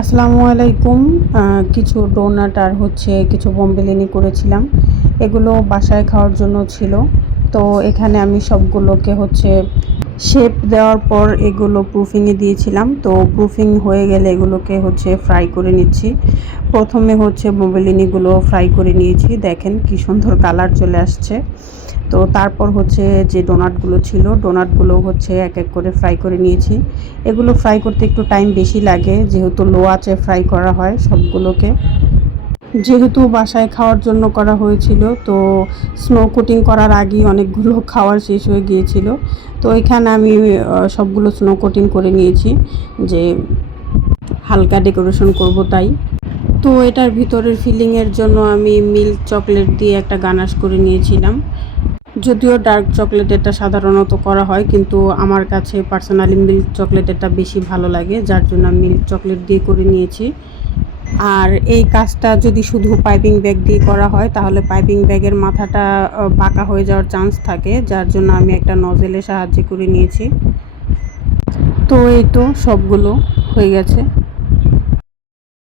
আসসালামু আলাইকুম। কিছু ডোনাট আর হচ্ছে কিছু বোম্বেলিনি করেছিলাম। এগুলো বাসায় খাওয়ার জন্য ছিল। তো এখানে আমি সবগুলোকে হচ্ছে শেপ দেওয়ার পর এগুলো প্রুফিংয়ে দিয়েছিলাম। তো প্রুফিং হয়ে গেলে এগুলোকে হচ্ছে ফ্রাই করে নিচ্ছি। প্রথমে হচ্ছে বোম্বেলিনিগুলো ফ্রাই করে নিয়েছি। দেখেন কি সুন্দর কালার চলে আসছে। তো তারপর হচ্ছে যে ডোনাটগুলো ছিল, ডোনাটগুলো হচ্ছে এক এক করে ফ্রাই করে নিয়েছি। এগুলো ফ্রাই করতে একটু টাইম বেশি লাগে, যেহেতু লো আঁচে ফ্রাই করা হয় সবগুলোকে। যেহেতু বাসায় খাওয়ার জন্য করা হয়েছিল, তো স্নো কোটিং করার আগেই অনেকগুলো খাওয়ার শেষ হয়ে গিয়েছিল। তো এখানে আমি সবগুলো স্নো কোটিং করে নিয়েছি, যে হালকা ডেকোরেশন করব তাই। তো এটার ভিতরের ফিলিংয়ের জন্য আমি মিল্ক চকলেট দিয়ে একটা গানাশ করে নিয়েছিলাম। যদিও ডার্ক চকলেট এটা সাধারণত করা হয়, কিন্তু আমার কাছে পার্সোনালি মিল্ক চকলেট এটা বেশি ভালো লাগে, যার জন্য আমি মিল্ক চকলেট দিয়ে করে নিয়েছি। আর এই কাজটা যদি শুধু পাইপিং ব্যাগ দিয়ে করা হয়, তাহলে পাইপিং ব্যাগের মাথাটা বাঁকা হয়ে যাওয়ার চান্স থাকে, যার জন্য আমি একটা নজেলের সাহায্যে করে নিয়েছি। তো এই তো সবগুলো হয়ে গেছে।